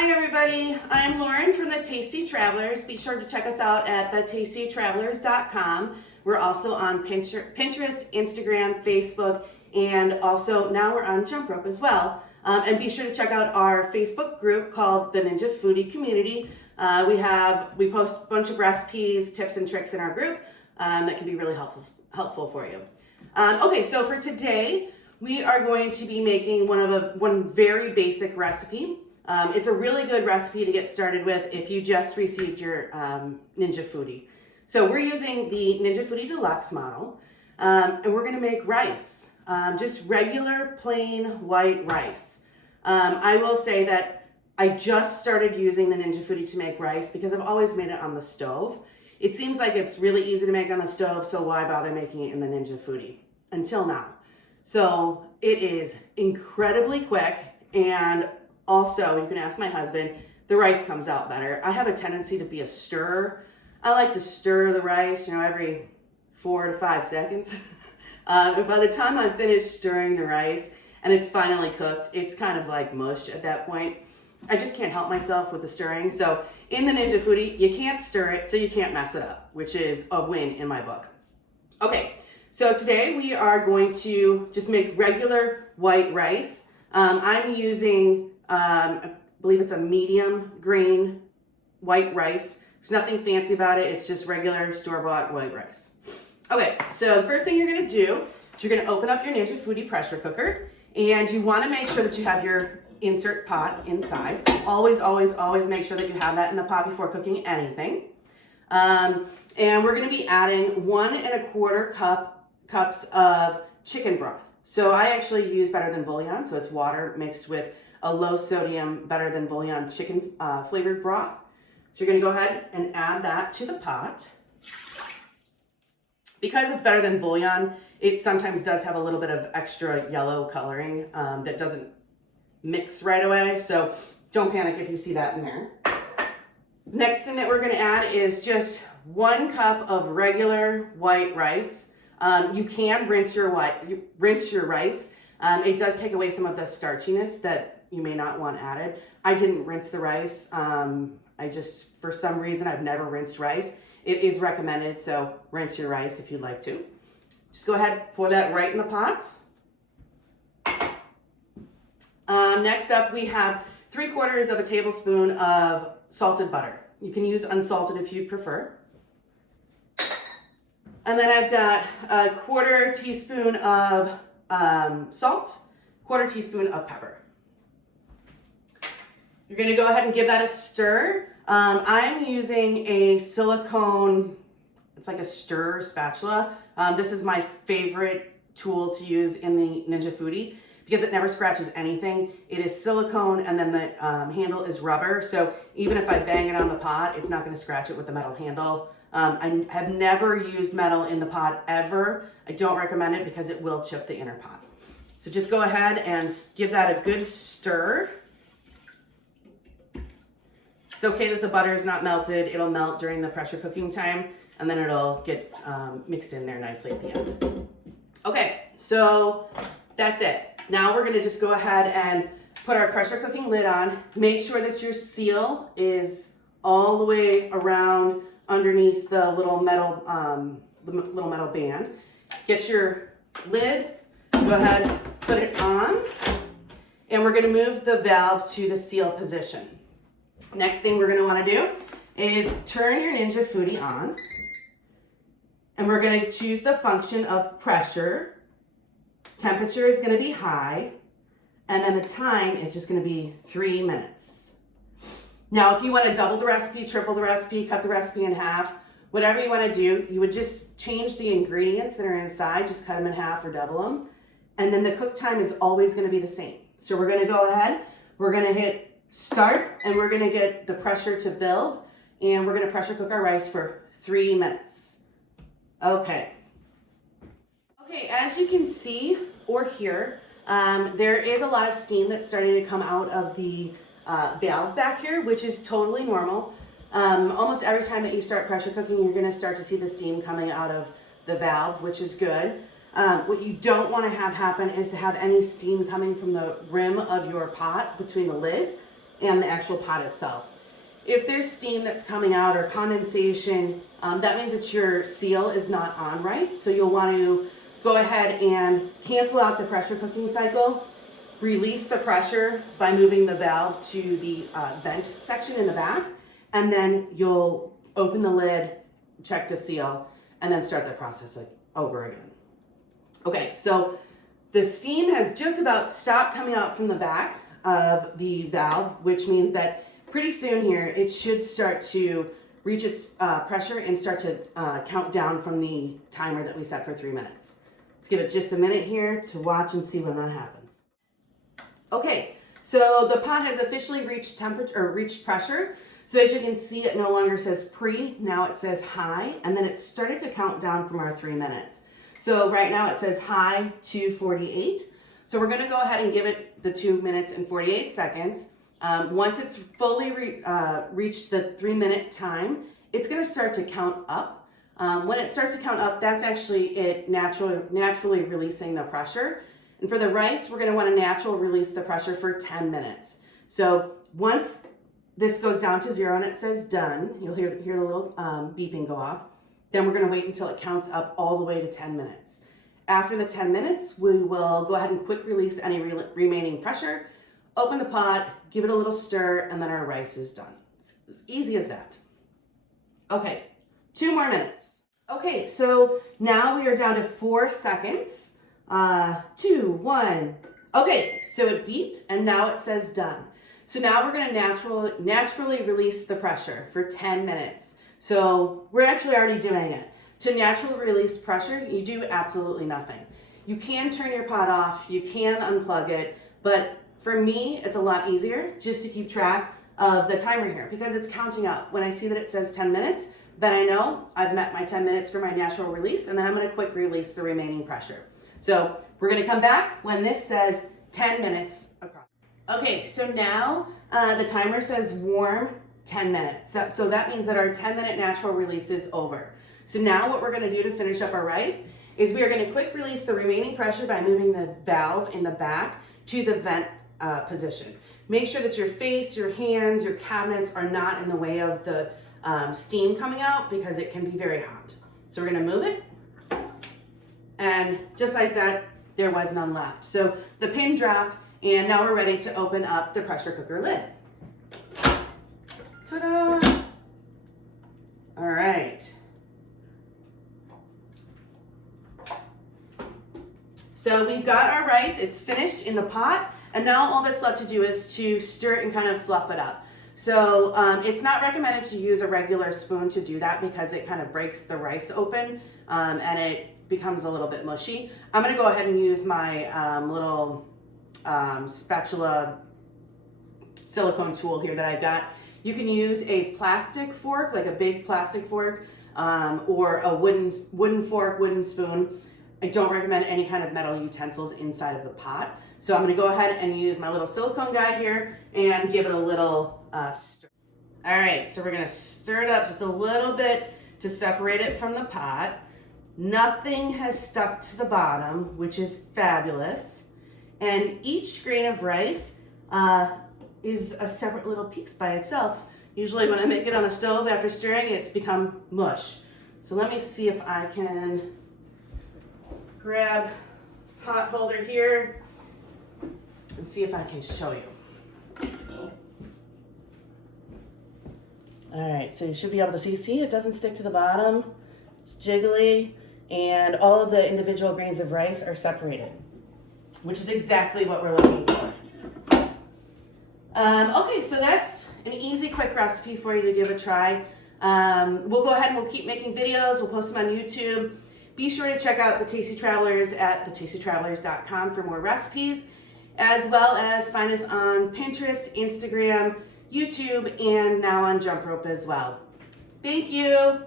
Hi everybody, I'm Lauren from the Tasty Travelers. Be sure to check us out at thetastytravelers.com. We're also on Pinterest, Instagram, Facebook, and also now we're on Jump Rope as well. And be sure to check out our Facebook group called the Ninja Foodie Community. We post a bunch of recipes, tips, and tricks in our group that can be really helpful for you. Okay, so for today, we are going to be making one very basic recipe. It's a really good recipe to get started with if you just received your Ninja Foodie. So we're using the Ninja Foodie Deluxe model, and we're gonna make rice, just regular plain white rice. I will say that I just started using the Ninja Foodie to make rice because I've always made it on the stove. It seems like it's really easy to make on the stove, so why bother making it in the Ninja Foodie? Until now. So it is incredibly quick, and also, you can ask my husband, the rice comes out better. I have a tendency to be a stirrer. I like to stir the rice, every 4 to 5 seconds. And by the time I'm finished stirring the rice and it's finally cooked, it's kind of like mush at that point. I just can't help myself with the stirring. So in the Ninja Foodie, you can't stir it, so you can't mess it up, which is a win in my book. Okay, so today we are going to just make regular white rice. I'm using I believe it's a medium grain white rice. There's nothing fancy about it. It's just regular store-bought white rice. Okay, so the first thing you're gonna do is you're gonna open up your Ninja Foodie pressure cooker, and you wanna make sure that you have your insert pot inside. Always, always, always make sure that you have that in the pot before cooking anything. And we're gonna be adding 1 1/4 cups of chicken broth. So I actually use Better Than Bouillon, so it's water mixed with a low sodium Better Than Bouillon chicken flavored broth. So you're gonna go ahead and add that to the pot. Because it's Better Than Bouillon, it sometimes does have a little bit of extra yellow coloring that doesn't mix right away. So don't panic if you see that in there. Next thing that we're gonna add is just 1 cup of regular white rice. You can rinse your rice. It does take away some of the starchiness that you may not want added. I didn't rinse the rice. For some reason, I've never rinsed rice. It is recommended, so rinse your rice if you'd like to. Just go ahead, pour that right in the pot. Next up, we have 3/4 of a tablespoon of salted butter. You can use unsalted if you'd prefer. And then I've got a 1/4 teaspoon of salt, 1/4 teaspoon of pepper. You're gonna go ahead and give that a stir. I'm using a silicone, it's like a stir spatula. This is my favorite tool to use in the Ninja Foodie because it never scratches anything. It is silicone, and then the handle is rubber. So even if I bang it on the pot, it's not gonna scratch it with the metal handle. I have never used metal in the pot ever. I don't recommend it because it will chip the inner pot. So just go ahead and give that a good stir. It's okay that the butter is not melted. It'll melt during the pressure cooking time, and then it'll get mixed in there nicely at the end. Okay, so that's it. Now we're gonna just go ahead and put our pressure cooking lid on. Make sure that your seal is all the way around underneath the little metal band. Get your lid, go ahead, put it on, and we're gonna move the valve to the seal position. Next thing we're gonna wanna do is turn your Ninja Foodie on, and we're gonna choose the function of pressure. Temperature is gonna be high, and then the time is just gonna be 3 minutes. Now, if you wanna double the recipe, triple the recipe, cut the recipe in half, whatever you wanna do, you would just change the ingredients that are inside, just cut them in half or double them, and then the cook time is always gonna be the same. So we're gonna go ahead, we're gonna hit start, and we're gonna get the pressure to build, and we're gonna pressure cook our rice for 3 minutes. Okay. Okay, as you can see or hear, there is a lot of steam that's starting to come out of the valve back here, which is totally normal. Almost every time that you start pressure cooking, you're gonna start to see the steam coming out of the valve, which is good. What you don't wanna have happen is to have any steam coming from the rim of your pot between the lid and the actual pot itself. If there's steam that's coming out or condensation, that means that your seal is not on right. So you'll want to go ahead and cancel out the pressure cooking cycle, release the pressure by moving the valve to the vent section in the back, and then you'll open the lid, check the seal, and then start the process over again. Okay, so the steam has just about stopped coming out from the back of the valve, which means that pretty soon here, it should start to reach its pressure and start to count down from the timer that we set for 3 minutes. Let's give it just a minute here to watch and see when that happens. Okay, so the pot has officially reached temperature or reached pressure. So as you can see, it no longer says pre, now it says high, and then it's started to count down from our 3 minutes. So right now it says high 2:48. So we're gonna go ahead and give it the 2 minutes and 48 seconds. Once it's fully reached the 3 minute time, it's going to start to count up. When it starts to count up, that's actually it naturally releasing the pressure. And for the rice, we're going to want to naturally release the pressure for 10 minutes. So once this goes down to 0 and it says done, you'll hear the little beeping go off. Then we're going to wait until it counts up all the way to 10 minutes. After the 10 minutes, we will go ahead and quick release any remaining pressure. Open the pot, give it a little stir, and then our rice is done. It's as easy as that. Okay, 2 more minutes. Okay, so now we are down to 4 seconds. 2, 1. Okay, so it beeped, and now it says done. So now we're gonna naturally release the pressure for 10 minutes. So we're actually already doing it. To naturally release pressure, you do absolutely nothing. You can turn your pot off, you can unplug it, but for me, it's a lot easier just to keep track of the timer here because it's counting up. When I see that it says 10 minutes, then I know I've met my 10 minutes for my natural release, and then I'm gonna quick release the remaining pressure. So we're gonna come back when this says 10 minutes across. Okay, so now the timer says warm 10 minutes. So that means that our 10-minute natural release is over. So now what we're gonna do to finish up our rice is we are gonna quick release the remaining pressure by moving the valve in the back to the vent position. Make sure that your face, your hands, your cabinets are not in the way of the steam coming out because it can be very hot. So we're gonna move it, and just like that, there was none left. So the pin dropped, and now we're ready to open up the pressure cooker lid. Ta-da! All right. So we've got our rice, it's finished in the pot. And now all that's left to do is to stir it and kind of fluff it up. So it's not recommended to use a regular spoon to do that because it kind of breaks the rice open and it becomes a little bit mushy. I'm gonna go ahead and use my little spatula silicone tool here that I've got. You can use a plastic fork, like a big plastic fork, or a wooden fork, wooden spoon. I don't recommend any kind of metal utensils inside of the pot. So I'm gonna go ahead and use my little silicone guy here and give it a little stir. All right, so we're gonna stir it up just a little bit to separate it from the pot. Nothing has stuck to the bottom, which is fabulous. And each grain of rice is a separate little piece by itself. Usually when I make it on the stove after stirring, it's become mush. So let me see if I can grab pot holder here and see if I can show you. All right, so you should be able to see it doesn't stick to the bottom. It's jiggly, and all of the individual grains of rice are separated, which is exactly what we're looking for. Okay, so that's an easy, quick recipe for you to give a try. We'll go ahead and we'll keep making videos. We'll post them on YouTube. Be sure to check out the Tasty Travelers at thetastytravelers.com for more recipes, as well as find us on Pinterest, Instagram, YouTube, and now on Jump Rope as well. Thank you.